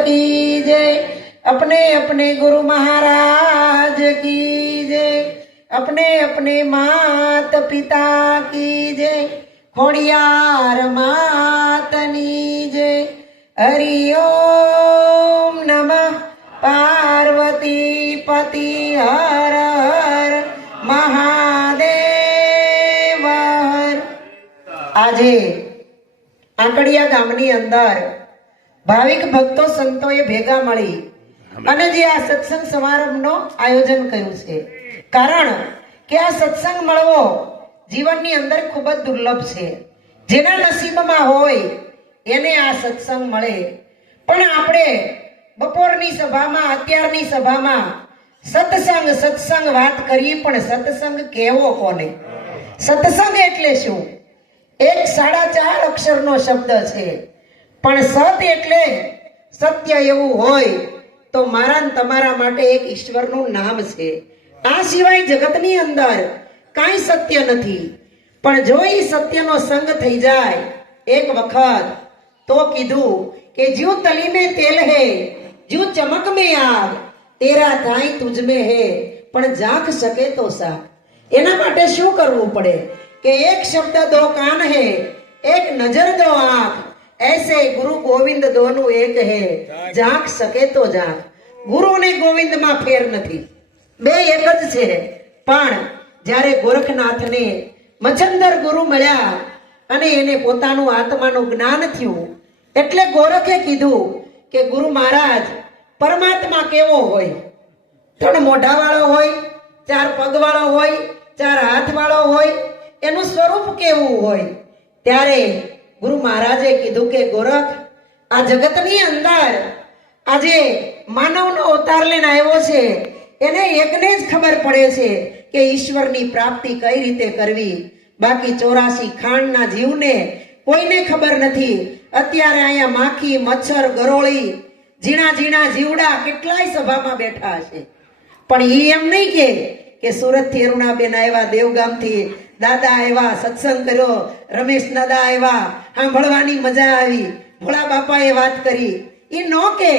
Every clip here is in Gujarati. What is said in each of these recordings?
की जय। अपने अपने गुरु महाराज की जय। अपने अपने मात पिता की जय। खोड़ियार मातनी जय। हरि ओम नमः पार्वती पति हर हर महादेव हर। આજે આંકડિયા ગામની અંદર ભાવિક ભક્તો સંતોએ ભેગા મળી અને જે આ સત્સંગ સમારંભનો આયોજન કર્યું છે, કારણ કે આ સત્સંગ મળવો જીવનની અંદર ખૂબ જ દુર્લભ છે. જેના નસીબમાં હોય એને આ સત્સંગ મળે. પણ આપણે બપોરની સભામાં, અત્યારની સભામાં સત્સંગ વાત કરીએ, પણ સત્સંગ કેવો કોને? સત્સંગ એટલે શું? એક 4.5 અક્ષરનો શબ્દ છે, પણ સત એટલે સત્ય એવું હોય તો મારા ને તમારા માટે એક ઈશ્વરનું નામ છે. આ સિવાય જગતની અંદર કાંઈ સત્ય નથી. પણ જો એ સત્યનો સંગ થઈ જાય એક વખત, તો કીધું કે જ્યુ તલી में तेल है, જ્યુ ચમક में आग, તેરા થાય તુજ में है, પણ ઝાંખ શકે તો સાખ. એના માટે શું કરવું પડે કે एक शब्द दो कान है, एक नजर दो आंख, ऐसे गुरु गोविंद दोनों एक है, झांक सके तो झांक. गुरु ने गोविंद में फेर નથી, બે એક જ છે. પણ જ્યારે ગોરખનાથને મચ્છંદર ગુરુ મળ્યા અને એને પોતાનું આત્માનું જ્ઞાન થયું, એટલે ગોરખે કીધું કે ગુરુ મહારાજ, પરમાત્મા કેવો હોય? 3 મોઢા વાળો હોય, 4 પગ વાળો હોય, 4 હાથ વાળો હોય, એનું સ્વરૂપ કેવું હોય? ત્યારે ગુરુ મહારાજે કીધું કે ગોરખ, આ જગતની અંદર આજે માનવનો અવતાર લઈને આવ્યો છે, એને એકને જ ખબર પડે છે કે ઈશ્વરની પ્રાપ્તિ કઈ રીતે કરવી. બાકી 84 ખાંડના જીવને કોઈને ખબર નથી. અત્યારે અહીંયા માખી, મચ્છર, ગરોળી, ઝીણા ઝીણા જીવડા કેટલાય સભામાં બેઠા હશે, પણ ઈ એમ નહીં કે સુરત થી અરુણાબેન આવ્યા, દેવગામથી દાદા આવ્યા, સત્સંગ કર્યો, રમેશ દાદા આવ્યા, સાંભળવાની મજા આવી, ભોળા બાપાએ વાત કરી. એ નો કે,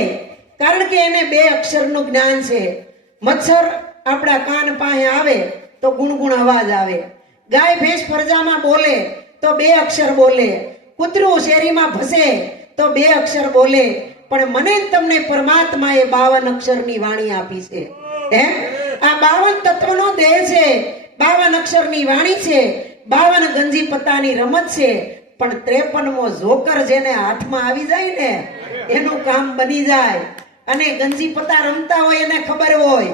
કારણ કે એને 2 અક્ષરનું જ્ઞાન છે. મચ્છર આપણા કાન પાસે આવે તો ગુણગુણ અવાજ આવે, ગાય ભેંસ ફરજામાં બોલે તો 2 અક્ષર બોલે, કૂતરું શેરીમાં ભસે તો 2 અક્ષર બોલે. પણ મને તમને પરમાત્માએ 52 અક્ષરની વાણી આપી છે. આ 52 તત્વનો દેહ છે, 52 અક્ષરની વાણી છે, 52 ગંજી પત્તાની રમત છે. પણ 53મો જોકર જેને હાથમાં આવી જાય ને, એનું કામ બની જાય. અને ગંજી પત્તા રમતા હોય એને ખબર હોય,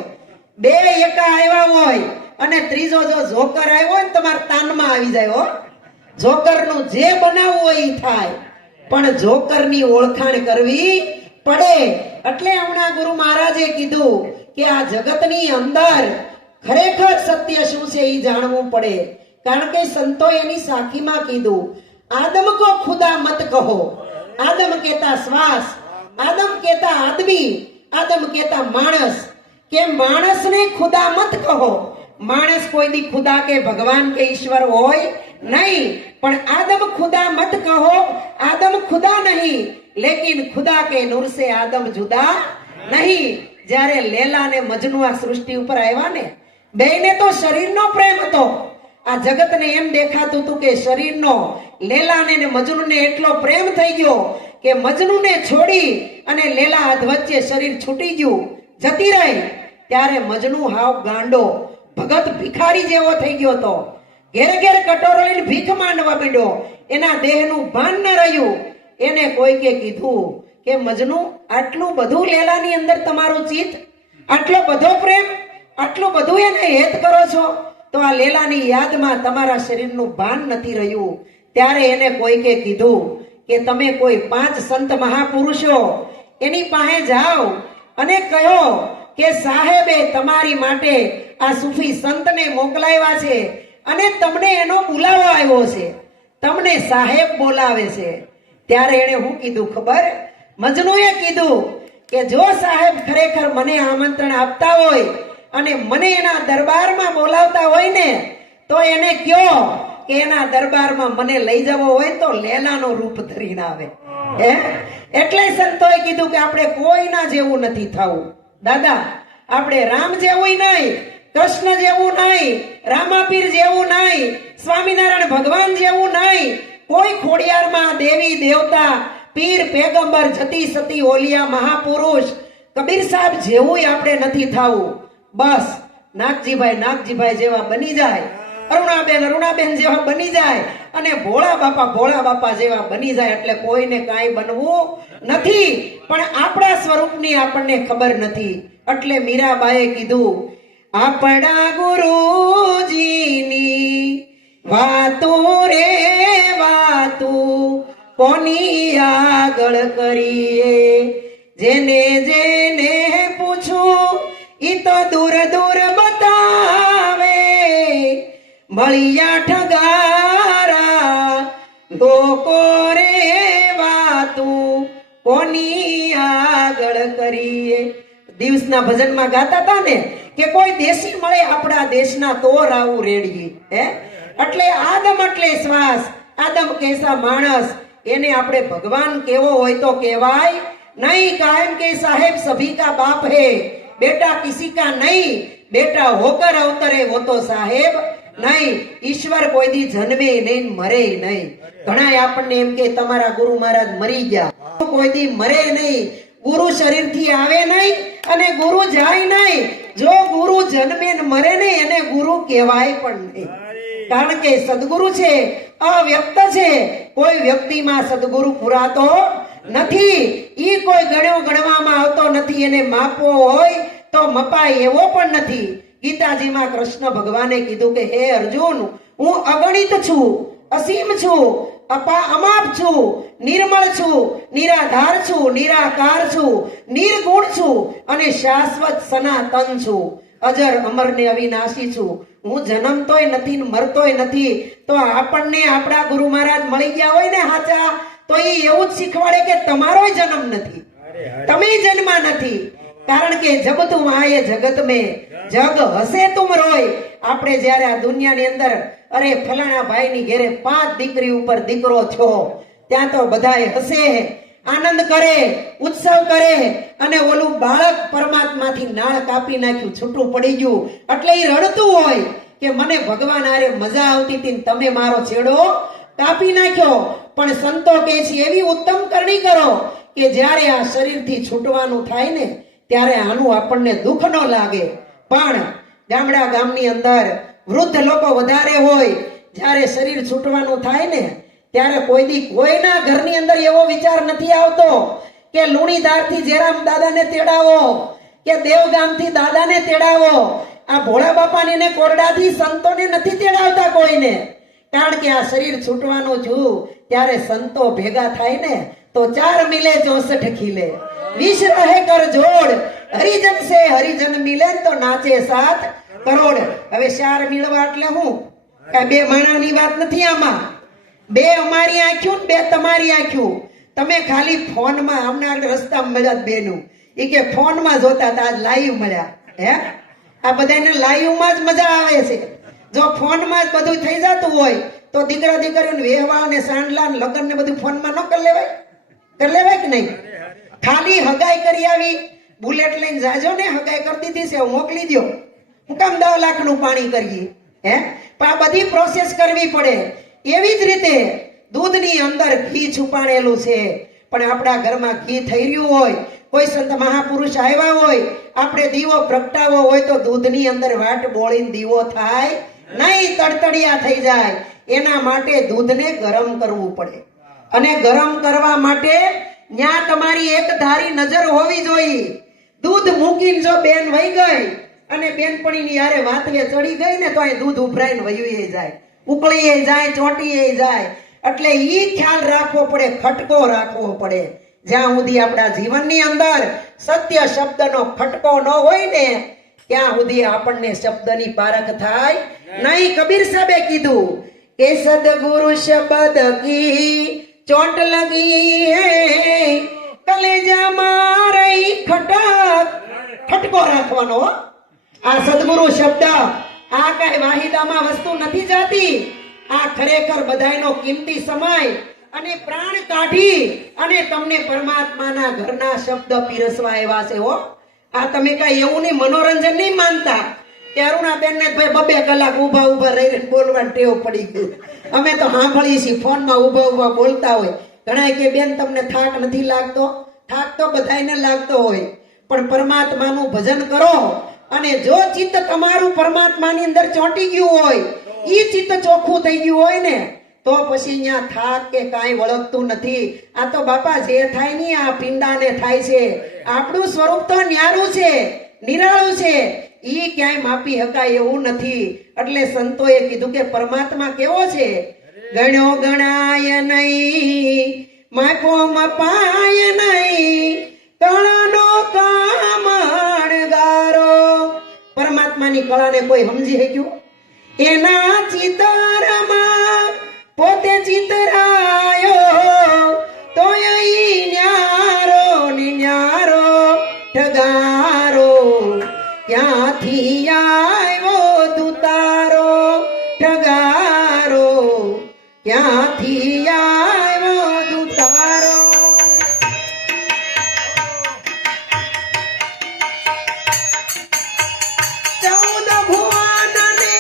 2 એકા આવ્યા હોય અને ત્રીજો જો જોકર આવ્યો હોય ને તમારા તાનમાં આવી જાય. હો, જોકરનું જે બનાવવું હોય એ થાય, પણ જોકરની ઓળખાણ કરવી પડે. એટલે હમણાં ગુરુ મહારાજે કીધું કે આ જગતની અંદર ખરેખર સત્ય શું છે એ જાણવું પડે. કારણ કે સંતો એની સાખીમાં કીધું, આદમ કો ખુદા મત કહો, આદમ કેતા શ્વાસ, આદમ કેતા આદમી, આદમ કેતા માણસ. કે માણસને ખુદા મત કહો. માણસ કોઈ દી ખુદા કે ભગવાન કે ઈશ્વર હોય નહીં, પણ આદમ ખુદા મત કહો. આદમ ખુદા નહીં, લેકિન ખુદા કે નૂર સે આદમ જુદા નહીં. જ્યારે લેલા ને મજનુ આ સૃષ્ટિ ઉપર આવ્યા ને, બેયને તો શરીરનો પ્રેમ હતો. આ જગતને એમ દેખાતું હતું કે શરીરનો લેલાને ને મજનુને એટલો પ્રેમ થઈ ગયો કે મજનુને છોડી અને લેલા હાથ વચ્ચે શરીર છૂટી ગયું, જતી રહી. ત્યારે મજનુ હાવ ગાંડો, ભગત ભિખારી જેવો થઈ ગયો હતો. ઘેર ઘેર કટોરો લઈને ભીખ માંડવા માંડ્યો. એના દેહનું ભાન ન રહ્યું. એને કોઈકે કીધું કે મજનુ, આટલું બધું લેલાની અંદર તમારું ચિત્ત, આટલો બધો પ્રેમ, આટલું બધું એને હેત કરો છો, તો આ લેલાની યાદમાં તમારા શરીરનું ભાન નથી રહ્યું. ત્યારે એને કોઈકે કીધું કે તમે કોઈ 5 સંત મહાપુરુષો એની પાસે જાઓ અને કહો કે સાહેબે તમારી માટે આ સૂફી સંતને મોકલાવ્યા છે અને તમને એનો બોલાવો આવ્યો છે, તમને સાહેબ બોલાવે છે. ત્યારે એને શું કીધું ખબર? મજનુએ કીધું કે જો સાહેબ ખરેખર મને આમંત્રણ આપતા હોય અને મને એના દરબારમાં બોલાવતા હોય ને, તો એને કયો કે એના દરબારમાં મને લઈ જવો હોય તો લેલાનો રૂપ ધરીને આવે. હે એટલે સંતોએ કીધું કે આપણે કોઈના જેવું નથી થવું. દાદા આપણે રામ જેવું નહીં, કૃષ્ણ જેવું નહીં, રામાપીર જેવું નહીં, સ્વામિનારાયણ ભગવાન જેવું નહીં, કોઈ ખોડિયારમાં દેવી દેવતા પીર પેગંબર જતી સતી ઓલિયા મહાપુરુષ કબીર સાહેબ જેવું આપણે નથી થવું. બસ નાગજીભાઈ જેવા બની જાય, અરુણાબેન જેવા બની જાય અને ભોળા બાપા જેવા બની જાય. એટલે કોઈને કાંઈ બનવું નથી, પણ આપણા સ્વરૂપની આપણને ખબર નથી. એટલે મીરાબાઈએ કીધું આપણા ગુરુજીની વાતું રે વાતું કોની આગળ કરીએ, જેને જેને પૂછું ઈ તો દૂર દૂર બતાવે, મળ્યા ઠગારા ધોકો રે વાતું કોની આગળ કરીએ. દિવસના ભજનમાં ગાતા હતા ને કે કોઈ દેશી મળે આપણા દેશના તો રાવું રેડીએ. હે એટલે આદમ એટલે શ્વાસ, આદમ કેસા માણસ, એને આપણે ભગવાન કેવો હોય તો કહેવાય નહીં. કાયમ કે સાહેબ સભી કા બાપ હે, બેટા કિસી કા નહીં, બેટા હોકર અવતરે વો તો સાહેબ નહીં. ઈશ્વર કોઈ દી જન્મે નહીં મરે નહીં. ઘણા આપણને એમ કે તમારા ગુરુ મહારાજ મરી ગયા, કોઈ દી મરે નહીં. ગુરુ શરીરથી આવે નહીં અને ગુરુ જાય નહીં. જો ગુરુ જન્મે ને મરે નહીં એને ગુરુ કહેવાય પણ નહીં. કારણ કે સદગુરુ છે અવ્યક્ત છે, કોઈ વ્યક્તિમાં સદગુરુ પુરાતો નથી. ઈ કોઈ ગણવામાં આવતો નથી, એને માપવો હોય તો મપાય એવો પણ નથી. ગીતાજીમાં કૃષ્ણ ભગવાને કીધું કે હે અર્જુન, હું અગણિત છું, અસીમ છું, અમાપ છું, નિર્મળ છું, નિરાધાર છું, નિરાકાર છું, નિર્ગુણ છું અને શાશ્વત સનાતન છું, અજર અમર ને અવિનાશી છું. હું જન્મતોય નથી ને મરતોય નથી. તો આપણને આપણા ગુરુ મહારાજ મળી ગયા હોય ને હાચા, તો એ એવું જ શીખવાડે કે તમારો જન્મ નથી, તમે જન્મા નથી. કારણ કે જબ તુમ આયે જગત મેં જગ હસે તુમ રોય. આપણે જ્યારે આ દુનિયાની અંદર અરે ફલાણા ભાઈની ઘેરે 5 દીકરી ઉપર દીકરો થયો, ત્યાં તો બધાય હસે, આનંદ કરે, ઉત્સવ કરે અને ઓલું બાળક પરમાત્માથી નાળ કાપી નાખ્યું, છૂટું પડી ગયું. એટલે એ રડતું હોય કે મને ભગવાન આરે મજા આવતી હતી ને તમે મારો છેડો કાપી નાખ્યો. પણ સંતો કહે છે એવી ઉત્તમ કરણી કરો કે જ્યારે આ શરીરથી છૂટવાનું થાય ને ત્યારે આનું આપણને દુઃખ ન લાગે. પણ ગામડા ગામની અંદર વૃદ્ધ લોકો વધારે હોય, જ્યારે શરીર છૂટવાનું થાય ને ત્યારે કોઈના ઘરની અંદર એવો વિચાર નથી આવતો કે લુણીધારથી જેરામ દાદાને તેડાવો કે દેવગામથી દાદાને તેડાવો. આ ભોળા બાપાને ને કોરડાથી સંતોને નથી તેડાવતા કોઈને. કારણ કે આ શરીર છૂટવાનું છું ત્યારે સંતો ભેગા થાય ને તો 4 મિલે 64 ખીલે, 20 રહે કર જોડ, હરિજન સે હરિજન મિલે તો નાચે 7 કરોડ. હવે 4 મિલવા એટલે હું કઈ 2 માણાની વાત નથી આમાં. 2 અમારી આંખ્યું ને 2 તમારી આંખ્યું. તમે ખાલી ફોનમાં હમણાં રસ્તામાં મળ્યા બેનું, એ કે ફોનમાં જોતા હતા, આજ લાઈવ મળ્યા. હે આ બધાને લાઈવમાં જ મજા આવે છે. જો ફોનમાં જ બધું થઈ જતું હોય તો દીકરા દીકરીઓને વેહવા ને સાંડલા ને લગ્ન ને બધું ફોનમાં ન કરી લેવાય કે નહીં? ખાલી હગાઈ કરી આવી, બુલેટ લઈને જાજો ને હગાઈ કરી દીધી છે મોકલી દો. હું કામ 10 લાખનું પાણી કરીએ? હે પણ આ બધી પ્રોસેસ કરવી પડે. એવી જ રીતે દૂધની અંદર ઘી છુપાણેલું છે, પણ આપણા ઘરમાં ઘી થઈ રહ્યું હોય, કોઈ સંત મહાપુરુષ આવ્યા હોય, આપણે દીવો પ્રગટાવો હોય તો દૂધની અંદર વાટ બોળીને દીવો થાય નહીં, તડતડિયા થઈ જાય. એના માટે દૂધને ગરમ કરવું પડે અને ગરમ કરવા માટે ન્યા તમારી એક ધારી નજર હોવી જોઈએ. દૂધ મૂકીને જો બેન વહી ગઈ અને બેનપણીની યારે વાતવે ચડી ગઈ ને તો અહીં દૂધ ઉભરાઈને વયું જાય, ઉકળીએ જાય, ચોંટીએ જાય. એટલે ઈ ખ્યાલ રાખવો પડે, ખટકો રાખવો પડે. જ્યાં સુધી આપણા જીવનની અંદર સત્ય શબ્દનો ખટકો ન હોય ને ત્યાં સુધી આપણને શબ્દની પારખ થાય નહીં. કબીર સાહેબે કીધું કે સદગુરુ શબ્દ કી ચોટ લગી હે, કલેજામાં રહી ખટકો રાખવાનો. આ સદગુરુ શબ્દ આ કઈ વાહિદામાં વસ્તુ નથી જાતી. આ ખરેખર બધાયનો કિંમતી સમય અને પ્રાણ કાઢી અને તમને પરમાત્માના ઘરના શબ્દ પીરસવા આવ્યા છે હો. આ તમે કઈ એવું નહીં મનોરંજન નહીં માનતા કે અરુણાબેન ને ભાઈ બબે કલાક ઉભા ઉભા રહીને બોલવાની ટેવ પડી ગઈ. અમે તો સાંભળીએ છીએ ફોનમાં ઉભા ઉભા બોલતા હોય. ઘણા કે બેન તમને થાક નથી લાગતો? થાક તો બધાને લાગતો હોય, પણ પરમાત્માનું ભજન કરો અને જો ચિત્ત તમારું પરમાત્માની અંદર ચોંટી ગયું હોય, ઈ ચિત્ત ચોખ્ખું થઈ ગયું હોય ને, તો પછી અહીંયા થાક કે કાંઈ વળગતું નથી. આ તો બાપા જે થાય નહીં આ પિંડાને થાય છે. આપણું સ્વરૂપ તો ન્યારું છે, નિરાળું છે, ઈ ક્યાંય માપી શકાય એવું નથી. એટલે સંતોએ કીધું કે પરમાત્મા કેવો છે? ગણ્યો ગણાય નહીં, માપો મપાય નહીં, કળાનો કામણગારો. પરમાત્માની કળાને કોઈ સમજી શક્યું? એના ચિતારમાં પોતે ચિતરાયો, તોય ઈ ન્યારો ને ન્યારો ઠગારો. ક્યાંથી આવ્યો દુતારો ઠગારો, ક્યાંથી આવ્યો દુતારો. ચૌદ ભુવનને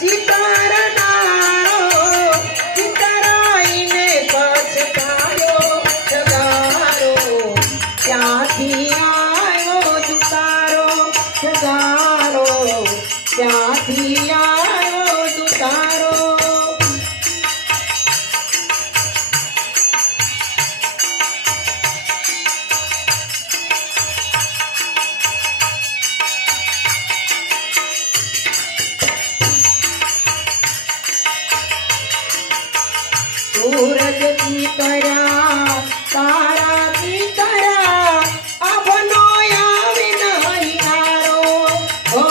ચિતારનારો, ચિતરાઈને પછતાયો ઠગારો. ક્યાંથી આવ્યો દુતારો ઠગારો, ક્યાંથી આવ્યો દુતારો. સૂરજ ચિતરા તારા ચિતરા, આભનો આવે નહીં હારો. ઓ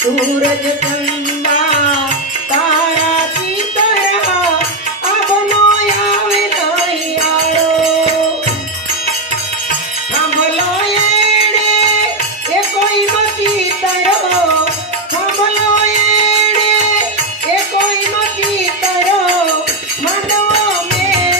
સૂરજ ચંદા તારા ચિતરા, આભનો આવે નહીં હારો. સાંભળો એણે એ કોઈનો ચિતરો, સાંભળો એણે એ કોઈનો ચિતરો, માંડવો મેં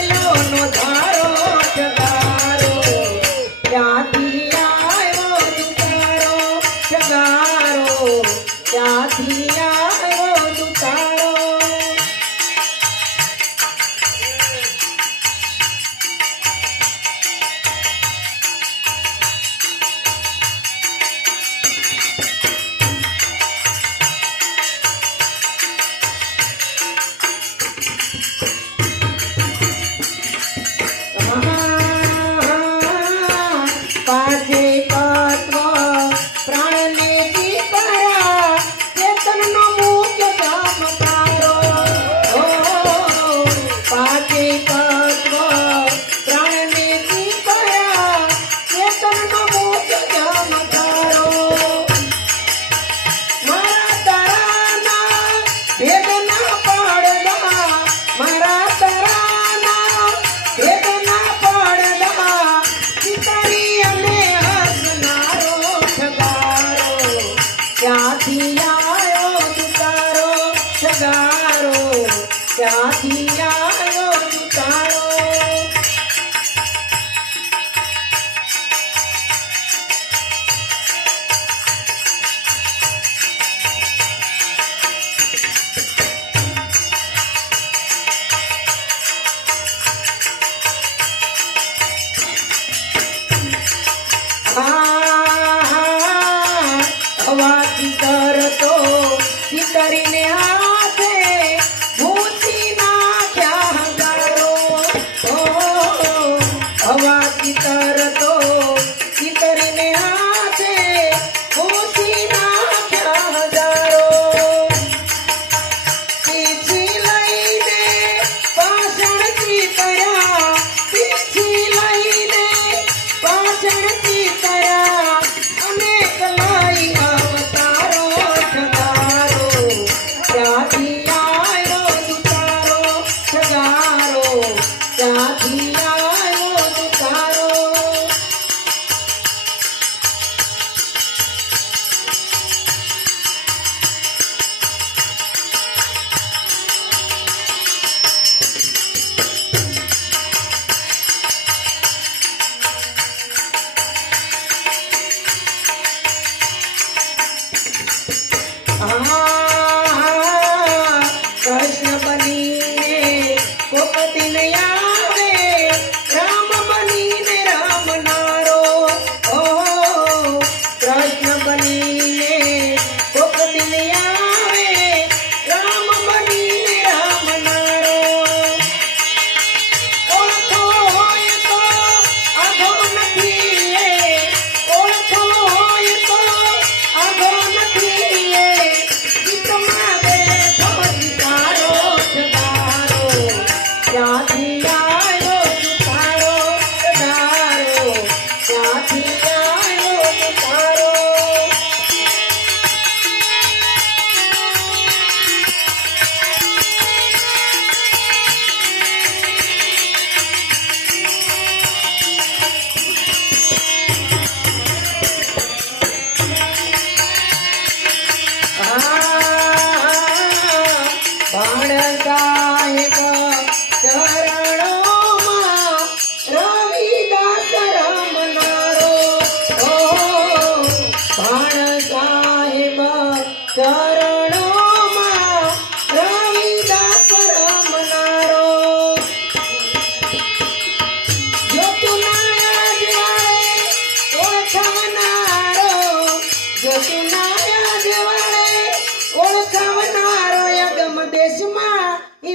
ક્યાંથી આવ્યો તારો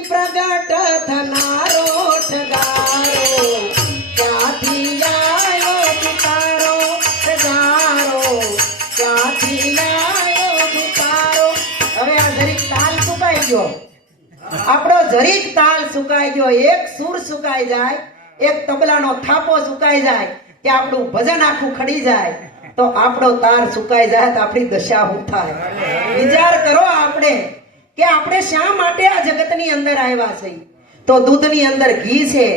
પ્રગટ થનારો ઠગારો ક્યાંથી આવ્યો તારો ઠગારો ક્યાંથી આવ્યો તારો. હવે આ જરીક તાલ સુકાઈ ગયો, આપણો જરીક તાલ સુકાઈ ગયો, એક સુર સુકાઈ જાય, એક તબલાનો થાપો સુકાઈ જાય કે આપણું ભજન આખું ખડી જાય, તો આપણો તાર સુકાઈ જાય તો આપણી દશા શું થાય. વિચાર કરો આપણે કે આપણે શા માટે આ જગતની અંદર આવ્યા છે. તો દૂધની અંદર ઘી છે,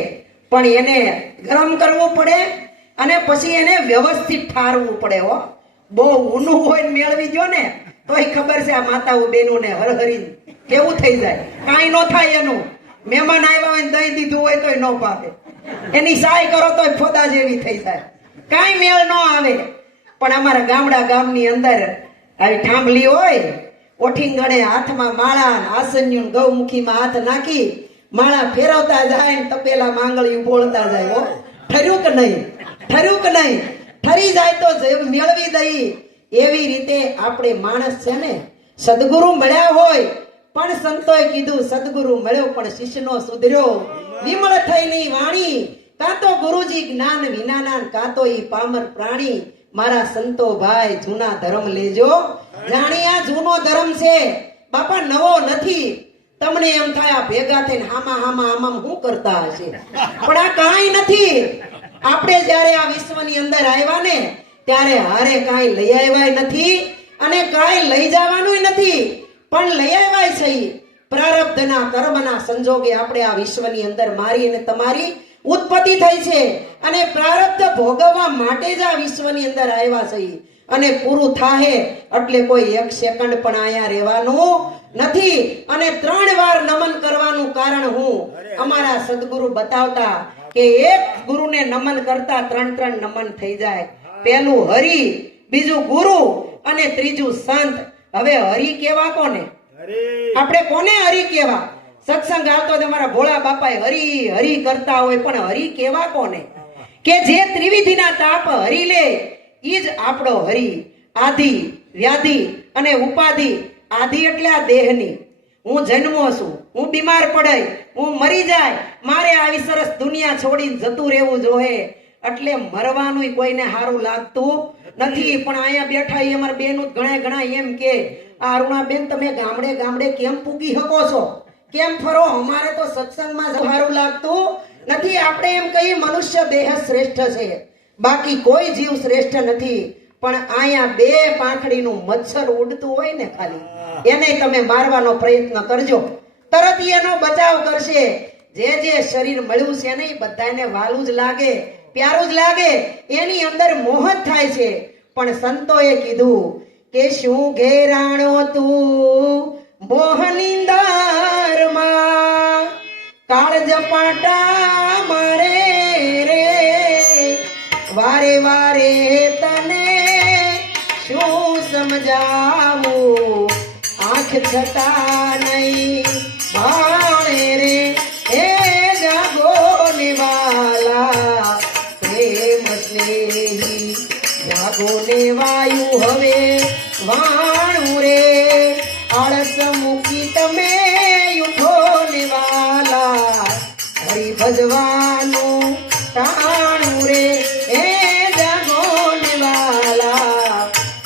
પણ એને ગરમ કરવું પડે અને પછી એને વ્યવસ્થિત ઠારવું પડે. હો, બહુ ઊનું હોય ને મેળવી ગયો ને તોય ખબર છે આ માતાઓ બેનું ને હરહરી કેવું થઈ જાય. કાંઈ ન થાય એનું. મહેમાન આવ્યા હોય ને દહીં દીધું હોય તોય ન પાવે, એની સહાય કરો તોય ફોદા જેવી થઈ જાય, કાંઈ મેળ ન આવે. પણ અમારા ગામની અંદર આવી ઠાંભલી હોય, ઓઠીંગણે હાથમાં માળા, આસન્યું ગૌમુખીમાં હાથ નાખી માળા ફેરવતા જાય ને તપેલા માંગળિયું બોલતા જાય. હો, ઠર્યું કે નહીં, ઠર્યું કે નહીં, ઠરી જાય તો મેળવી દઈ. એવી રીતે આપણે માણસ છે ને, સદગુરુ મળ્યા હોય પણ સંતોએ કીધું સદગુરુ મળ્યો પણ શિષ્યનો સુધર્યો. વિમળ થયેલી વાણી, કાં તો ગુરુજી જ્ઞાન વિનાના, કાં તો ઈ પામર પ્રાણી. મારા સંતો ભાઈ જૂના ધર્મ લેજો, જાણી આ જૂનો ધર્મ છે બાપા, નવો નથી. તમને એમ થાય આ ભેગા થઈને આમાં શું કરતા હશે, પણ આ કાંઈ નથી. આપણે જયારે આ વિશ્વની અંદર આવ્યા ને ત્યારે હારે કાંઈ લઈ આવ્યા નથી અને કાંઈ લઈ જવાનું નથી, પણ લઈ આવ્યા છે પ્રારબ્ધના કર્મના સંજોગે આપણે આ વિશ્વની અંદર મારી અને તમારી ઉત્પત્તિ થઈ છે અને પ્રારબ્ધ ભોગવવા માટે જ આ વિશ્વની અંદર આવ્યા છે. અને પૂરું થાહે એટલે કોઈ એક સેકન્ડ પણ અહીંયા રહેવાનું નથી. અને 3 વાર નમન કરવાનું કારણ હું અમારા સદગુરુ બતાવતા કે એક ગુરુને નમન કરતા 3 નમન થઈ જાય. પહેલું હરિ, બીજું ગુરુ અને ત્રીજું સંત. હવે હરિ કેવા કોને? આપણે કોને હરિ કેવા? સત્સંગ આવતો તમારા ભોળા બાપા હરી હરી કરતા હોય, પણ હરી કેવા કોને? કે જે ત્રિવિધિના તાપ હરી લે ઈ જ આપણો હરી. આધિ, વ્યાધિ અને ઉપાધિ. આધિ એટલે આ દેહની, હું જન્મો છું, હું બીમાર પડાય, હું મરી જાય, મારે આવી સરસ દુનિયા છોડીને જતું રહેવું જોઈએ, એટલે મરવાનું કોઈને સારું લાગતું નથી. પણ અહીંયા બેઠા અમારા બેનું ઘણા એમ કે આ અરુણાબેન તમે ગામડે કેમ પૂગી શકો છો, કેમ ફરો? અમારે તો સત્સંગમાં સારું લાગતું નથી. આપણે એમ કહીએ મનુષ્ય દેહ શ્રેષ્ઠ છે, બાકી કોઈ જીવ શ્રેષ્ઠ નથી. પણ અહીંયા 2 પાંખડીનું મચ્છર ઉડતું હોય ને ખાલી, એને તમે મારવાનો પ્રયત્ન કરજો, તરત એનો બચાવ કરશે. જે શરીર મળ્યું છે ને એ બધાને વાલું જ લાગે, પ્યારું જ લાગે, એની અંદર મોહ જ થાય છે. પણ સંતોએ કીધું કે શું ઘેરાણો તું મોહનિંદારમાં, કાળજ પાટા મારે રે, વારે વારે તને શું સમજાવું, આંખ છતાં નહીં ભાણે રે. હે જાગો ને વાલા પ્રેમ સ્નેહી, જાગો ને વાયુ હવે વાણું રે. આળસ મૂકી તમે ઉઠો ને વાલા, હરી ભજવાનું ટાણું રે. એ જાગો ને વાલા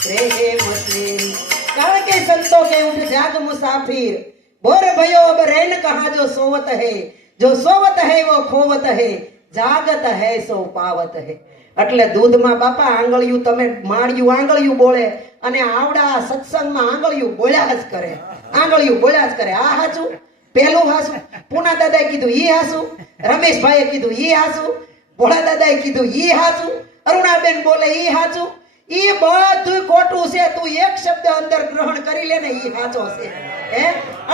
પ્રેમ સ્નેહી. કારણ કે સંતો કે ઉઠ જાગ મુસાફિર, બોર भयो अब रैन कहा जो सोवत है, जो सोवत है वो खोवत है, जागत है सो पावत है. એટલે દૂધમાં બાપા આંગળિયું તમે માળિયું આંગળિયું બોલે અને આવડા સત્સંગમાં આંગળિયું બોલ્યા જ કરે, આંગળિયું બોલ્યા જ કરે. આ હાચું, પહેલું હાસું, પૂના દાદાએ કીધું ઈ હાસું, રમેશભાઈએ કીધું ઈ હાસું, ભોળા દાદાએ કીધું ઈ હાસું, અરુણાબેન બોલે ઈ હાચું. ઈ બધું ખોટું છે. તું એક શબ્દ અંદર ગ્રહણ કરી લે ને ઈ સાચો છે. હે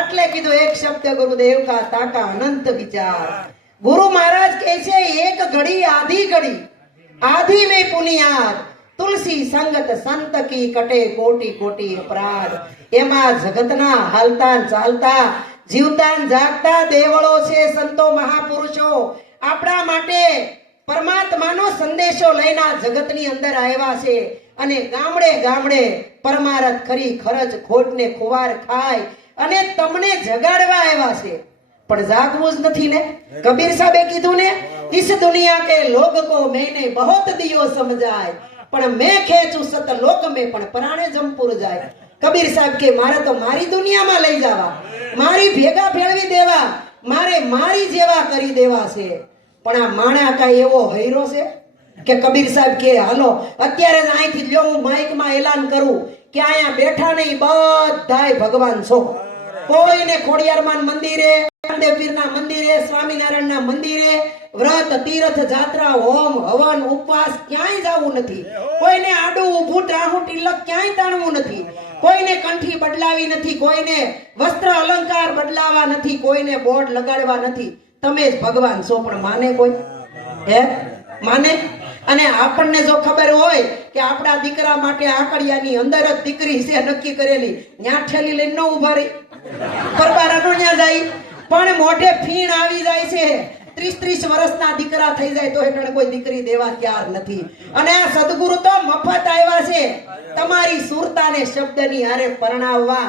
એટલે કીધું એક શબ્દ ગુરુદેવ કા તાકા અનંત વિચાર. ગુરુ મહારાજ કહે છે એક ઘડી આધી ઘડી આધી में પુનિયાદ તુલસી સંગત સંત કી કટે કોટી કોટી અપરાધ. એમાં જગતના હાલતા ચાલતા જીવતા જાગતા દેવળો છે, સંતો મહાપુરુષો આપણા માટે પરમાત્માનો સંદેશો લઈને જગતની અંદર આવ્યા છે અને ગામડે ગામડે પરમારથ ખરી ખરજ ખોટને ખુવાર ખાય અને તમને જગાડવા આવ્યા છે. પણ જાગવું જ નથી ને. કબીર સાહેબે કીધું ને, इस दुनिया के लोग को मैंने बहुत दियो समझाए પણ મેં ખેંચું સત લોક में પણ પરાણે જમપુર જાય. કબીર સાહેબ કે મારે તો મારી દુનિયામાં લઈ જવા, મારી ભેગા ફેરવી દેવા, મારે મારી જેવા કરી દેવા છે. પણ આ માણા કાંઈ એવો હૈરો છે કે કબીર સાહેબ કે હાલો અત્યારે જ અહીંથી લ્યો હું માઇકમાં એલાન કરું કે અહીંયા બેઠા નહીં બધાય ભગવાન છો. કોઈને ખોડિયારમાન મંદિરે, રામદેવ પીરના મંદિરે, સ્વામિનારાયણના મંદિરે વ્રત તીર્થ જાત્રા હોમ હવન ઉપવાસ ક્યાંય જવું નથી. કોઈને આડું ઊભું ટાહું તિલક ક્યાંય તાણવું નથી. કોઈને કંઠી બદલાવી નથી, કોઈને વસ્ત્ર અલંકાર બદલાવા નથી, કોઈને બોર્ડ લગાડવા નથી. તમે જ ભગવાન છો. પણ માને કોઈ? હે માને? અને આપણને જો ખબર હોય કે આપણા દીકરા માટે આકડિયાની અંદર જ દીકરી છે નક્કી કરેલી, ન્યા ઠેલી લઈને ન ઉભા રહી, પરબારાનો ન્યા જાય. પણ મોઢે ફીણ આવી જાય છે. 30-30 વર્ષના દીકરા થઈ જાય તો હેઠળ કોઈ દીકરી દેવા તૈયાર નથી. અને આ સદગુરુ તો મફત આવ્યા છે તમારી સુરતાને શબ્દની હારે પરણાવવા.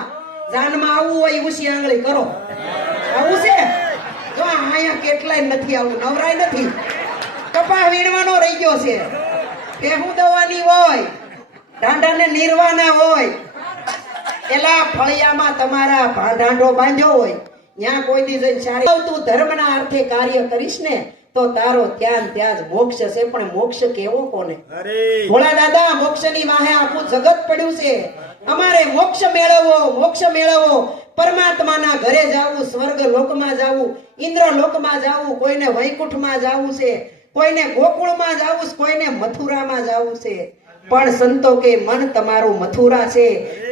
જાનમાં આવવું હોય ઉસી આંગળી કરો. આવું છે જો અહીંયા કેટલાય નથી, આવું નવરાય નથી. કપા વીણવાનો રહી ગયો છે, ભેહું દવાની હોય, ઢાંઢાને નીરવાના હોય, એલા ફળિયામાં તમારા ઢાંઢો બાંધ્યો હોય, ત્યાં કોઈ દી જઈને સારી તું ધર્મના અર્થે કાર્ય કરીશ ને તો તારો ત્યાં જ મોક્ષ છે. પણ મોક્ષ કેવો કોને? ભોળા દાદા મોક્ષની વાહે આખું જગત પડ્યું છે. અમારે મોક્ષ મેળવવો, મોક્ષ મેળવવો, પરમાત્માના ઘરે જાવું, સ્વર્ગ લોકમાં જાવું, ઇન્દ્ર લોકમાં જાવું, કોઈને વૈકુંઠમાં જાવું છે, કોઈને ગોકુળમાં જાવું છે, કોઈને મથુરામાં જાવું છે. પણ સંતો કે મન તમારું મથુરા છે.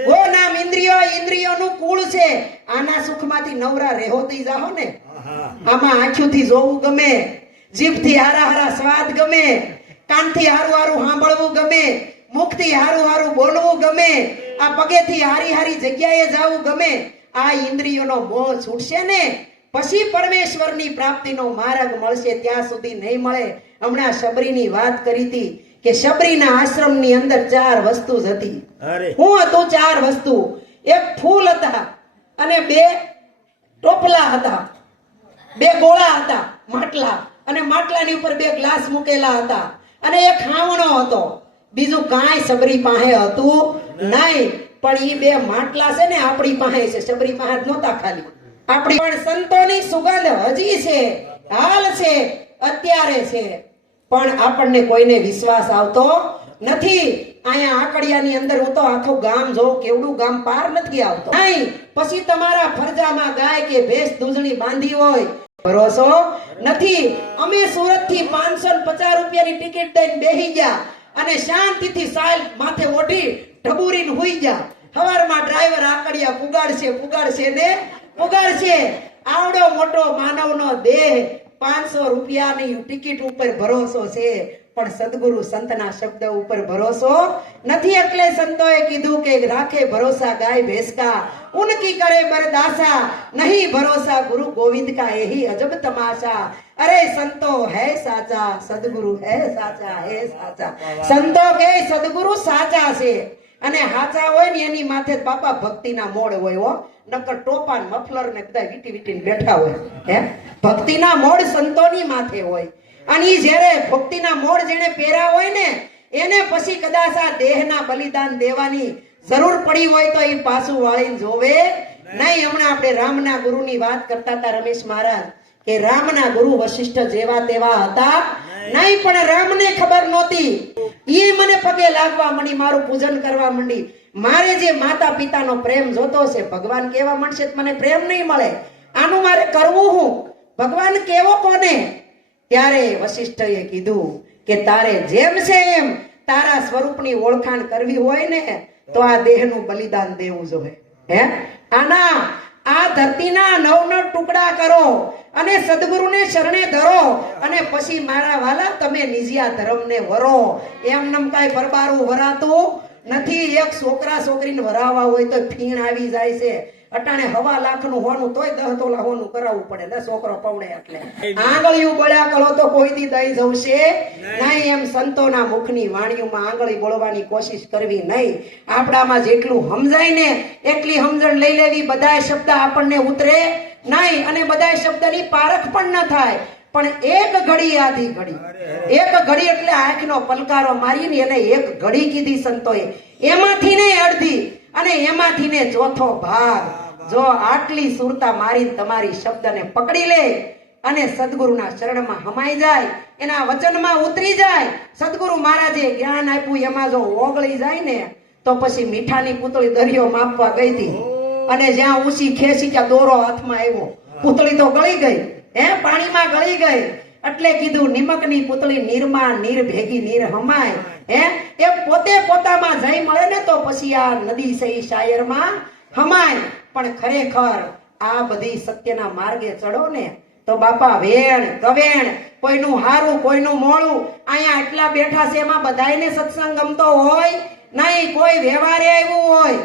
ગો નામ ઇન્દ્રિયો, ઇન્દ્રિયોનું કુળ છે. આના સુખમાંથી નવરા રહેતી જાહો ને. આમાં આંખોથી જોવું ગમે, જીભથી હારા હારા સ્વાદ ગમે, કાનથી હારું હારું સાંભળવું ગમે, મુખથી હારું હારું બોલવું ગમે, આ પગેથી હારી હારી જગ્યાએ જાવું ગમે. આ ઇન્દ્રિયોનો મોહ છૂટશે ને પછી પરમેશ્વરની પ્રાપ્તિનો માર્ગ મળશે. ત્યાં સુધી નહીં મળે. હમણાં શબરીની વાત કરી હતી કે શબરીના આશ્રમની અંદર 4 વસ્તુ જ હતી. હું હતું 4 વસ્તુ. એક ફૂલ હતા અને 2 ટોપલા હતા, 2 ગોળા હતા માટલા, અને માટલાની ઉપર 2 ગ્લાસ મૂકેલા હતા, અને એક ખાવણો હતો. બીજું કાંઈ શબરી પાસે હતું નહીં. પણ ઈ 2 માટલા છે ને આપણી પાસે છે, શબરી પાસે નહોતા ખાલી. આપણી પણ સંતોની સુગંધ હજી છે, હાલ છે, અત્યારે છે. પણ આપણને કોઈને વિશ્વાસ આવતો નથી. અહીંયા આકડિયાની અંદર હું તો આખું ગામ જોઉં, કેવડું ગામ પાર નથી આવતો. નહીં પછી તમારા ફરજામાં ગાય કે ભેંસ દૂધણી બાંધી હોય, ભરોસો નથી. અમે સુરત થી 550 રૂપિયાની ટિકિટ દઈને બેહી ગયા અને શાંતિથી સાલ માથે ઓઢી ઢબુરીને હુઈ ગયા. સવારમાં ડ્રાઈવર આકડિયા પુગાડશે ને પુગાડશે. આવડો મોટો માનવનો દેહ 500 રૂપિયાની ટિકિટ ઉપર ભરોસો છે, પણ સદગુરુ સંતના શબ્દ ઉપર ભરોસો નથી. એટલે સંતોએ કીધું કે રાખે ભરોસા ગાય ભેંસ કા, ઉનકી કરે બરદાસા, નહીં ભરોસા ગુરુ ગોવિંદ કા, એહી અજબ તમાશા. અરે સંતો હૈ સાચા, સદગુરુ હૈ સાચા, હૈ સાચા. સંતો કે સદગુરુ સાચા છે, અને હાચા હોય ને એની માથે બાપા ભક્તિના મોડ હોય હો. નકર ટોપા મફલર ને બધા વીટી વીટીને બેઠા હોય. હે ભક્તિના મોડ સંતોની માથે હોય. અને ઈ જ્યારે ભક્તિના મોડ જેને પહેર્યા હોય ને એને પછી કદાચ આ દેહના બલિદાન દેવાની જરૂર પડી હોય તો એ પાછું વાળીને જોવે નહીં. હમણાં આપણે રામના ગુરુની વાત કરતા હતા રમેશ મહારાજ, કે રામના ગુરુ વશિષ્ઠ જેવા તેવા હતા નહીં, પણ રામને ખબર નહોતી. ઈ મને પગે લાગવા માંડી, મારું પૂજન કરવા માંડી. મારે જે માતા પિતાનો પ્રેમ જોતો છે, ભગવાન કેવા મળશે તો મને પ્રેમ નહીં મળે. આનું મારે કરવું હું? ભગવાન કેવો કોને? ત્યારે વશિષ્ઠએ કીધું કે તારે જેમ છે એમ તારા સ્વરૂપની ઓળખાણ કરવી હોય ને તો આ દેહનું બલિદાન દેવું જોઈએ. હે આના આ ધરતીના 9 ટુકડા કરો અને સદગુરુને શરણે ધરો અને પછી મારા વાલા તમે નિજિયા ધર્મને વરો. એમનેમ કાંઈ પરબારું વરાતું નથી. એક છોકરા છોકરીને વરાવવા હોય તો ફીણ આવી જાય છે. અટાણે 1.5 લાખનું હોનું તોય 10 તોલા હોનું કરાવવું પડે ને છોકરો પવડે એટલે. આંગળીયું બળ્યા કરો તો કોઈ દી દઈ જવશે નહીં. એમ સંતોના મુખની વાણીઓમાં આંગળી બોલવાની કોશિશ કરવી નહીં. આપણામાં જેટલું સમજાય ને એટલી સમજણ લઈ લેવી. બધાય શબ્દ આપણને ઉતરે નહીં અને બધાય શબ્દની પારખ પણ ન થાય. પણ એક ઘડી આધી ઘડી, એક ઘડી એટલે આંખનો પલકારો મારીને એને એક ઘડી કીધી સંતોએ. એમાંથી ને અડધી અને એમાંથી ને ચોથો ભાગ. જો આટલી સુરતા મારીને તમારી શબ્દને પકડી લે અને સદગુરુના શરણમાં હમાઈ જાય, એના વચનમાં ઉતરી જાય, સદગુરુ મહારાજે જ્ઞાન આપ્યું એમાં જો ઓગળી જાય ને તો પછી મીઠાની પૂતળી દરિયો માપવા ગઈ હતી અને જ્યાં ઊંચી ખેંચી ત્યાં દોરો હાથમાં આવ્યો, પૂતળી તો ગળી ગઈ. પાણીમાં ગળી ગઈ. એટલે કીધું નિમકની પૂતળી નીરમાં નીર ભેગી નીર હમાય. એ પોતે પોતામાં જઈ મળે ને તો પછી આ નદી છે ઈ શાયરમાં હમાય. પણ ખરેખર આ બધી સત્યના માર્ગે ચડો ને તો બાપા વેણ કવેણ, કોઈનું હારું કોઈનું મોળું. અહીંયા એટલા બેઠા છે એમાં બધાયને સત્સંગ ગમતો હોય નહીં. કોઈ વ્યવહારે આવ્યું હોય,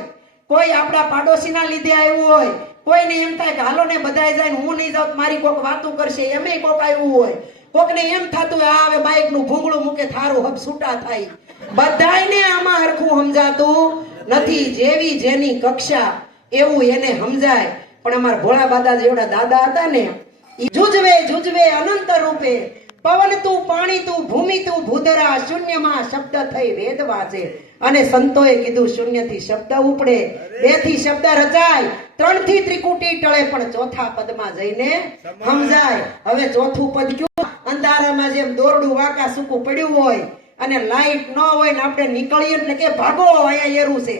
કોઈ આપણા પાડોશીના લીધે આવ્યું હોય, કોઈને એમ થાય કે હાલો ને બધાય જાય હું નહીં જાઉં મારી કોક વાતું કરશે એમે કોક આવ્યું હોય, કોકને એમ થતું હોય આ હવે બાઈક નું ભૂંગળું મૂકે થારું હબ છૂટા થાય. બધાયને આમાં હરખું સમજાતું નથી. જેવી જેની કક્ષા એવું એને સમજાય. પણ અમારા ભોળા બાદા જેવડા દાદા હતા ને ઈ જુજવે જુજવે અનંત રૂપે, પવન તું પાણી તું ભૂમિ તું ભૂધરા, શૂન્યમાં શબ્દ થઈ વેદ વાંચે. અને સંતોએ કીધું શૂન્યથી શબ્દ ઉપડે, 2 થી શબ્દ રચાય, 3 થી ત્રિકુટી ટળે, પણ ચોથા પદમાં જઈને સમજાય. હવે ચોથું પદ કયું? અંધારામાં જેમ દોરડું વાંકા સૂકું પડ્યું હોય અને લાઈટ ન હોય ને આપણે નીકળીએ એટલે કે ભાગો અહીંયા એરું છે.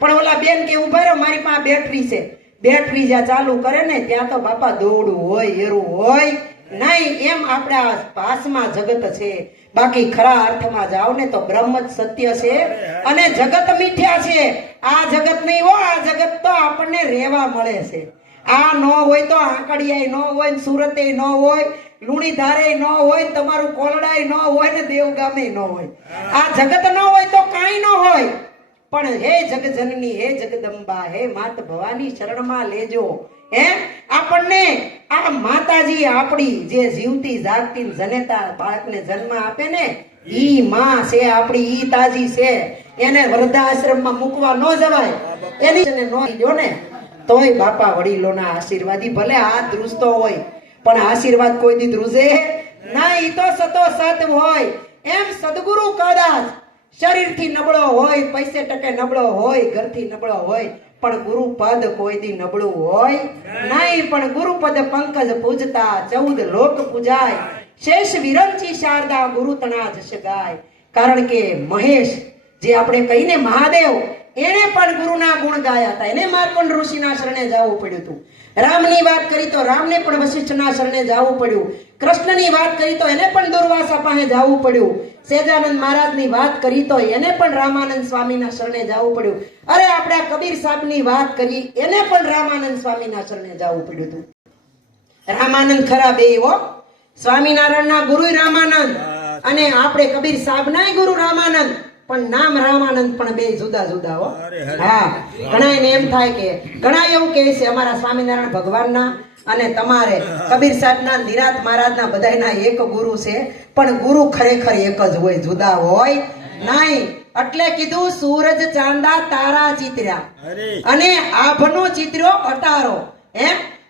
પણ ઓલા બેન કે ઉભા રહો મારી પાસે બેટરી છે. બેટરી જ્યાં ચાલુ કરે ને ત્યાં તો બાપા દોરડું હોય એરું હોય નહીં. એમ આપણા પાસમાં જગત છે. બાકી ખરા અર્થમાં જાવ ને તો બ્રહ્મ જ સત્ય છે અને જગત મિથ્યા છે. આ જગત નહીં હો, આ જગત તો આપણને રહેવા મળે છે. આ ન હોય તો આંકડિયાય ન હોય, સુરતે ન હોય, લુણીધારે ન હોય, તમારું કોલડાય ન હોય ને દેવગામે ન હોય. આ જગત ન હોય તો કાંઈ ન હોય. પણ હે જગજનની, હે જગદંબા, હે માત ભવાની શરણમાં લેજો. આપણને આ માતાજી આપણી જે જીવતી જાગતી જનેતા બાળકને જન્મ આપે ને ઈ માં છે આપણી, ઈ તાજી છે. એને વૃદ્ધાશ્રમમાં મૂકવા ન જવાય. એની નો જો ને તોય બાપા વડીલોના આશીર્વાદી ભલે હાથ ધ્રુજતો હોય પણ આશીર્વાદ કોઈ દી ધ્રુજે ના. ઈ તો સતો સત હોય. એમ સદગુરુ કદાચ શરીરથી નબળો હોય, પૈસે ટકે નબળો હોય, ઘરથી નબળો હોય, પણ ગુરુપદ કોઈ દી નબળું હોય નહીં. પણ ગુરુપદ પંકજ પૂજતા 14 લોક પૂજાય, શેષ વિરંચી શારદા ગુરુ તણા જશ ગાય. કારણ કે મહેશ જે આપણે કહીને મહાદેવ એને પણ ગુરુના ગુણ ગાયા હતા. એને માર્કંડ ઋષિના શરણે જવું પડ્યું હતું. રામની વાત કરી તો રામને પણ વશિષ્ઠના શરણે જવું પડ્યું. કૃષ્ણની વાત કરી તો એને પણ દુર્વાસા પાસે જવું પડ્યું. સેજાનંદ મહારાજની વાત કરી તો એને પણ રામાનંદ સ્વામીના શરણે જવું પડ્યું. અરે આપણા કબીર સાહેબની વાત કરી એને પણ રામાનંદ સ્વામીના શરણે જવું પડ્યું હતું. રામાનંદ ખરા બે હો, સ્વામિનારાયણના ગુરુ રામાનંદ અને આપણે કબીર સાહેબના ગુરુ રામાનંદ, પણ નામ રામાનંદ પણ બે જુદા જુદા હો. હા, ઘણા એને એમ થાય કે ઘણા એવું કહે છે અમારા સ્વામિનારાયણ ભગવાનના અને તમારે કબીર સાહેબના, નિરાત મહારાજના બધાયના એક ગુરુ છે. પણ ગુરુ ખરેખર એક જ હોય, જુદા હોય નહીં. એટલે કીધું સૂરજ ચાંદા તારા ચિત્ર્યા અને આભનો ચિત્ર્યો અટારો.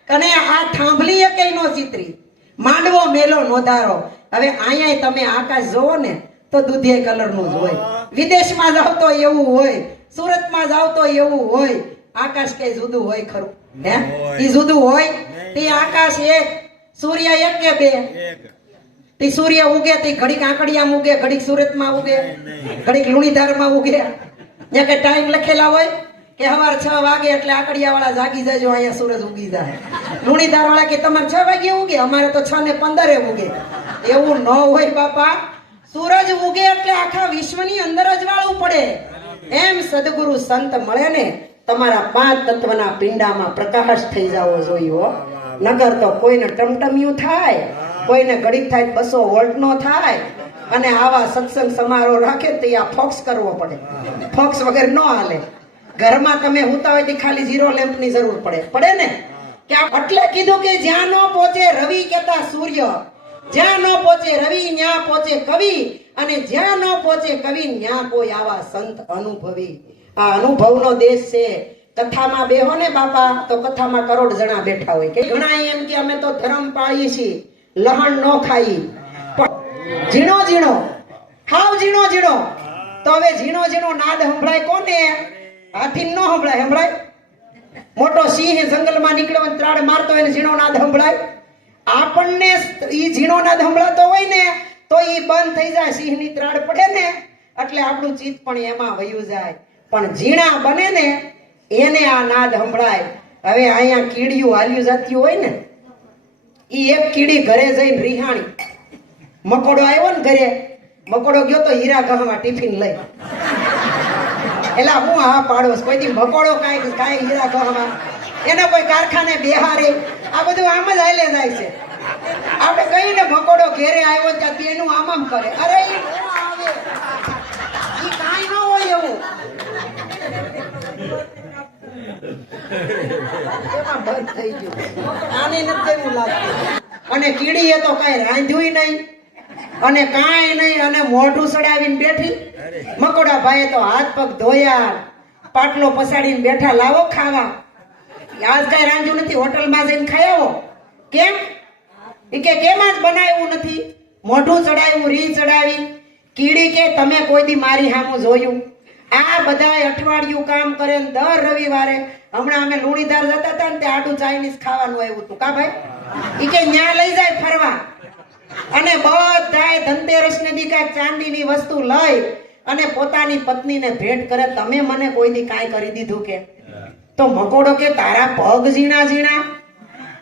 અને આ થાંભલી કઈ નો ચિત્રી, માંડવો મેલો નોધારો. હવે અહીંયા તમે આકાશ જોવો ને તો દૂધિયા કલર નું જ હોય. વિદેશમાં જાવ તો એવું હોય, સુરતમાં જાવ તો એવું હોય. આકાશ કઈ જુદું હોય ખરું? ઈ જુદું હોય? તે આકાશ એક, સૂર્ય એક કે બે? તે સૂર્ય ઉગે તે ઘડીક આંકડિયામાં ઉગે, ઘડીક સુરતમાં ઉગે, ઘડીક લુણીધારમાં ઉગે. ત્યાં કઈ ટાઈમ લખેલા હોય કે સવાર 6 વાગે એટલે આંકડિયા વાળા જાગી જાજો, અહીંયા સૂરજ ઉગી જાય. લુણીધાર વાળા કે તમારે 6 વાગે ઉગે, અમારે તો 6:15 ઉગે. એવું ન હોય બાપા. સૂરજ ઉગે એટલે આખા વિશ્વની અંદર અજવાળું પડે. એમ સદગુરુ સંત મળે ને તમારા 5 તત્વના પિંડામાં પ્રકાશ થઈ જવો જોઈએ. નગર તો કોઈને ટમટમિયું થાય, કોઈને ઘડીક થાય 200 વોલ્ટ નો થાય. અને આવા સત્સંગ સમારોહ રાખે તો આ ફોક્સ કરવો પડે. ફોક્સ વગર ન હાલે. ઘરમાં તમે હુતા હોય તો ખાલી 0 લેમ્પની જરૂર પડે ને. કે એટલે કીધું કે જ્યાં ન પહોંચે રવિ કેતા સૂર્ય, જ્યાં ન પહોંચે રવિ ન્યા પહોંચે કવિ, અને જ્યાં ન પહોંચે કવિ ન્યા કોઈ આવા સંત અનુભવી. આ અનુભવનો દેશ છે. કથામાં બેહો ને બાપા તો કથામાં કરોડ જણા બેઠા હોય. કે ઘણા એમ કે અમે તો ધર્મ પાળીએ છીએ, લહણ ન ખાઈ. ઝીણો ઝીણો, હાવ ઝીણો ઝીણો. તો હવે ઝીણો ઝીણો નાદ સંભળાય કોને? હાથી ન સંભળાય. સંભળાય? મોટો સિંહ જંગલમાં નીકળ્યો અને ત્રાડ મારતો એને ઝીણો નાદ સંભળાય? આપણને ઈ ઝીણો નાદ સંભળાતો હોય ને તો ઈ બંધ થઈ જાય. સિંહની ત્રાડ પડે ને એટલે આપણું ચિત્ત પણ એમાં વયું જાય. પણ ઝીણા બને ને એને આ નાદ સંભળાય. હવે અહીંયા કીડિયું હાલ્યું જાતું હોય ને, ઈ એક કીડી ઘરે જઈને રીહાણી. મકોડો આવ્યો ને ઘરે, મકોડો ગયો તો હીરા ગહમાં ટિફિન લઈ. એલા હું હા પાડોશ, કોઈ દી મકોડો કાંઈ હીરા ગહમાં, એનો કોઈ કારખાને બેહારે, આ બધું આમ જ હાલે જાય છે. આપણે કહીએ ને મકોડો ઘેરે આવ્યો ત્યાંથી એનું આમ કરે. અરે ઈ ન આવે, ઈ કાંઈ ન હોય એવું. એમાં બંધ થઈ ગયું. આને નથી એવું લાગતું. અને કીડીએ તો કાંઈ રાંધ્યું નહીં અને કાંઈ નહીં, અને મોઢું સડાવીને બેઠી. મકોડા ભાઈએ તો હાથ પગ ધોયા, પાટલો પસાડીને બેઠા, લાવો ખાવા. આજ કાંઈ રાંધ્યું નથી, હોટલમાં જઈને ખાઈ આવો. કેમ? એ કે કેમ આજ બનાવ્યું નથી? મોઢું ચડાવ્યું, રી ચડાવી. કીડી કે તમે કોઈ દી મારી સામું જોયું? આ બધા અઠવાડિયું કામ કરે ને દર રવિવારે, હમણાં અમે લુણીધાર જતા હતા ને ત્યાં આડું ચાઇનીઝ ખાવાનું આવ્યું હતું. કા ભાઈ? ઈ કે ન્યા લઈ જાય ફરવા, અને બધાય ધનતેરસ ને દી કાંઈક ચાંદીની વસ્તુ લઈ અને પોતાની પત્નીને ભેટ કરે. તમે મને કોઈ દી કાંઈ કરી દીધું કે? તો મકોડો કે તારા પગ ઝીણા ઝીણા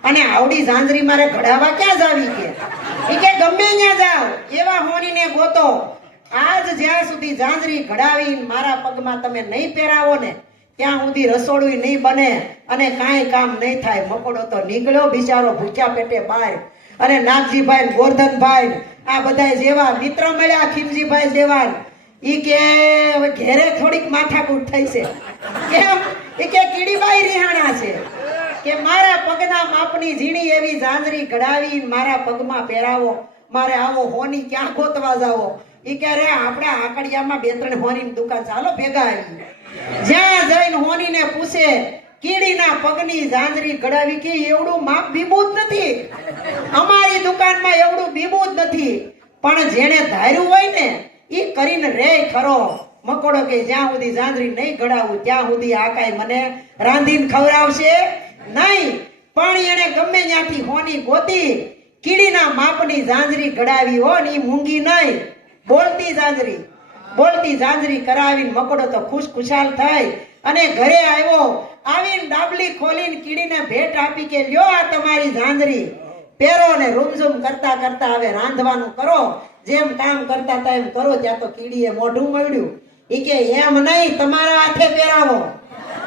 અને આવડી ઝાંઝરી મારે ઘડાવા ક્યાં જાવી કે? ઈ કે ગમે ત્યાં જાવ એવા હોનીને ગોતો. આજ જ્યાં સુધી ઝાંઝરી ઘડાવી મારા પગમાં તમે નહીં પહેરાવો ને ત્યાં સુધી રસોડું નહીં બને અને કાંઈ કામ નહીં થાય. મકોડો તો નીકળ્યો બિચારો ભૂખ્યા પેટે બહાર. અને નાગજીભાઈ, ગોરધનભાઈ, આ બધા જેવા મિત્ર મળ્યા, ખીમજીભાઈ જેવા. ઈ કે હવે ઘેરે થોડીક માથાકૂટ થઈ છે. કેમ? ઈ કે કીડીબાઈ રિહાણા છે કે મારા પગના માપની ઝીણી એવી ઝાંઝરી ઘડાવી મારા પગમાં પહેરાવો. મારે આવો હોની ક્યાં ગોતવા જાવો? ઈ કે રે આપણે આકડિયામાં 2-3 હોનીની દુકાન, ચાલો ભેગા આવી. જ્યાં જઈને હોનીને પૂછે કીડીના પગની ઝાંઝરી ઘડાવી કે એવડું માપ બીબું જ નથી, અમારી દુકાનમાં એવડું બીબું જ નથી. પણ જેને ધાર્યું હોય ને ઈ કરીને રે ખરો. મકોડો કે જ્યાં સુધી ઝાંઝરી નહીં ઘડાવું ત્યાં સુધી આ કાંઈ મને રાંધીને ખવડાવશે નહીં. પણ એને ગમે ત્યાંથી હોની ગોતી કીડીના માપની ઝાંઝરી ઘડાવી હો ને ઈ મૂંગી નહીં, બોલતી ઝાંઝરી કરાવીને મકોડો તો ખુશાલ થઈ અને ઘરે આવ્યો. આવીને ડાબલી ખોલીને કીડીને ભેટ આપી કે લ્યો આ તમારી ઝાંઝરી પહેરો ને રૂમઝૂમ કરતા કરતા હવે રાંધવાનું કરો. જેમ કામ કરતા હતા એમ કરો. ત્યાં તો કીડીએ મોઢું મળ્યું. ઈ કે એમ નહીં, તમારા હાથે પહેરાવો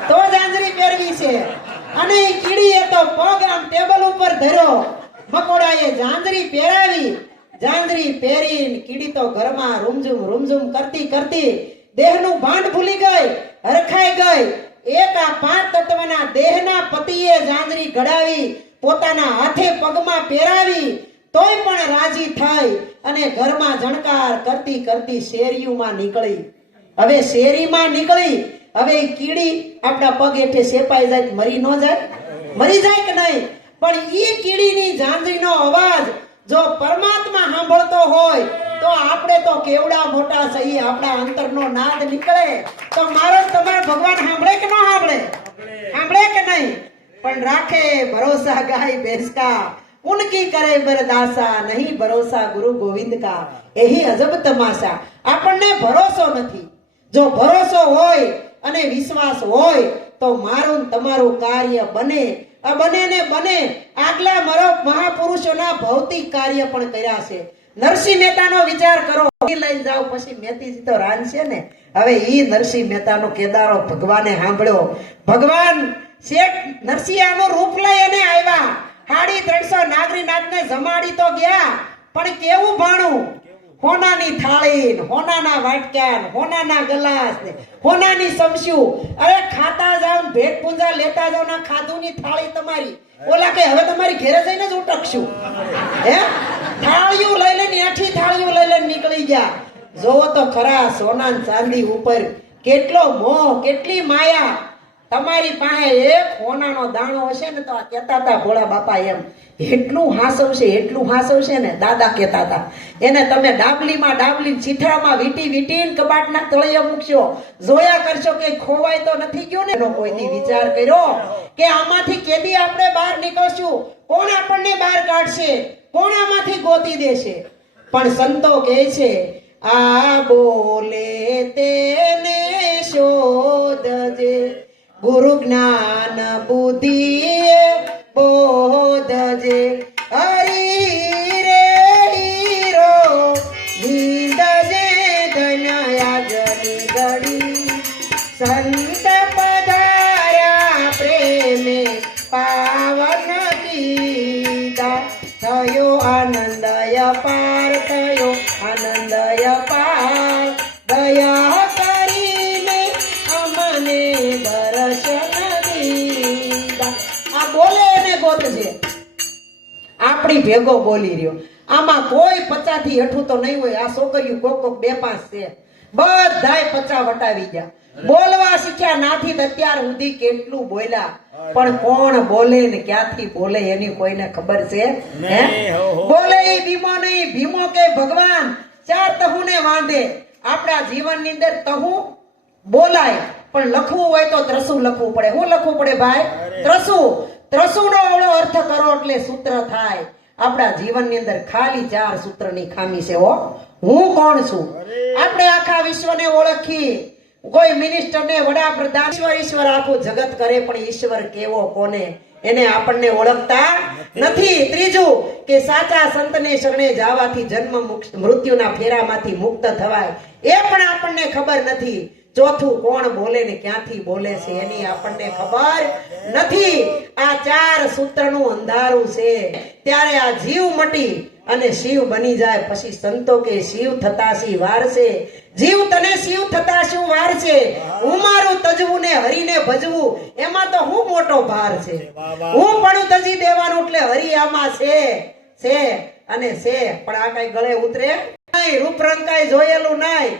તો ઝાંઝરી પહેરવી છે. અને ઈ કીડીએ તો પગ આમ ટેબલ ઉપર ધર્યો. મકોડાએ ઝાંઝરી પહેરાવી. ઝાંઝરી પહેરીને કીડી તો ઘરમાં રૂમઝૂમ કરતી કરતી દેહનું ભાન ભૂલી ગઈ, હરખાઈ ગઈ. એક આ 5 તત્વના દેહના પતિએ ઝાંઝરી ઘડાવી પોતાના હાથે પગમાં પહેરાવી તોય પણ રાજી થઈ અને ઘરમાં જણકાર કરતી કરતી શેરીઓમાં નીકળી. હવે શેરીમાં નીકળી, હવે કીડી આપણા પગ હેઠે સેપાઈ જાય, મરી ન જાય? મરી જાય કે નહીં? પણ ઈ કીડીની ઝાંઝરીનો અવાજ જો પરમાત્મા સાંભળતો હોય તો આપણે તો કેવડા મોટા સહી, આપણા અંતરનો નાદ નીકળે તો મારો તમારો ભગવાન સાંભળે કે ન સાંભળે? સાંભળે કે નહીં? પણ રાખે ભરોસા ગાય ભેંસકા, उनकी करे बरदासा नहीं भरोसा गुरु गोविंद का यही अजब તમાશા. આપણને ભરોસો નથી. જો ભરોસો હોય અને વિશ્વાસ હોય તો મારું ને તમારું કાર્ય બને. આ બને ને બને. આગલા મહાપુરુષોના ભૌતિક કાર્ય પણ કર્યા છે. નરસિંહ મહેતાનો વિચાર કરો. લઈ જાવ પછી મેતીજી તો રાન છે ને. હવે ઈ નરસિંહ મહેતાનો કેદારો ભગવાને સાંભળ્યો. ભગવાન શેઠ નરસિંહાનું રૂપ લઈ અને આવ્યા. 350 નાગરી નાથને જમાડી તો ગયા, પણ કેવું ભાણું? હોનાની થાળી, હોનાના વાટક્યા, હોનાના ગ્લાસ ને હોનાની સમસ્યું. અરે ખાતા જાવ ને ભેટ પૂંજા લેતા જાવ ના ખાધુની થાળી તમારી. ઓલા કે હવે તમારી ઘેરે જઈને જ ઉટકશું. હે થાળીઓ લઈ લઈને આઠી થાળીઓ લઈ લઈને નીકળી ગયા. જોવો તો ખરા સોના ને ચાંદી ઉપર કેટલો મોહ, કેટલી માયા. તમારી પાસે એક હોનાનો દાણો હશે ને તો આ કહેતા હતા ભોળા બાપા એમ એટલું હાસવશે, એટલું હાસવશે ને. દાદા કહેતા હતા એને તમે ડાબલી ચીઠામાં વીટી વીટીને કબાટના તળિયે મૂકશો, જોયા કરશો કે ખોવાય તો નથી ગયો ને. કોઈથી વિચાર કર્યો કે આમાંથી કેદી આપણે બહાર નીકળશું? કોણ આપણને બહાર કાઢશે? કોણ આમાંથી ગોતી દેશે? પણ સંતો કહે છે આ બોલે તેને શોધજે, ગુરુ જ્ઞાન બુદ્ધિ બોધજે. હરી રે હીરો નીંદજે ધનયાજની ઘડી, સંત પધાર્યા પ્રેમે પાવન કીધા. થયો આનંદય પાર, થયો આનંદય પાર. દયા કરીને અમને દર્શન દીધા. આ બોલે એને ગોતજે. આપણી ભેગો બોલી રહ્યો. આમાં કોઈ 50 થી 8 તો નહીં હોય. આ છોકરીઓ કોક 2-5 છે. બધાય 50 વટાવી ગયા. બોલવા શીખ્યા નાથી અત્યાર સુધી કેટલું બોલ્યા, પણ કોણ બોલે ને ક્યાંથી બોલે એની કોઈને ખબર છે? હે બોલે ઈ ભીમો નહીં. ભીમો કે ભગવાન 4 તહુને વાંધે. આપણા જીવનની અંદર તહુ બોલાય, પણ લખવું હોય તો ત્રસુ લખવું પડે. શું લખવું પડે ભાઈ? ત્રસુ. ત્રસુનો અવળો અર્થ કરો એટલે સૂત્ર થાય. આપણા જીવનની અંદર ખાલી 4 સૂત્રની ખામી છે. હો હું કોણ છું? આપણે આખા વિશ્વને ઓળખી. કોઈ મિનિસ્ટર ને વડાપ્રધાન ઈશ્વર આખું જગત કરે, પણ ઈશ્વર કેવો કોને એને આપણને ઓળખતા નથી. ત્રીજું કે સાચા સંતને શરણે જવાથી જન્મ મૃત્યુના ફેરામાંથી મુક્ત થવાય, એ પણ આપણને ખબર નથી. ચોથું કોણ બોલે ને ક્યાંથી બોલે છે એની આપણને ખબર નથી. આ 4 સૂત્રનું અંધારું છે. ત્યારે આ જીવ મટી અને શિવ બની જાય. પછી સંતો કે શિવ થતા શી વાર છે? જીવ તને શિવ થતા શું વાર છે? હું મારું તજવું ને હરીને ભજવું એમાં તો હું મોટો ભાર છે. હું પણ તજી દેવાનું એટલે હરી આમાં છે અને છે, પણ આ કઈ ગળે ઉતરે નહીં. રૂપરંગ કઈ જોયેલું નહીં.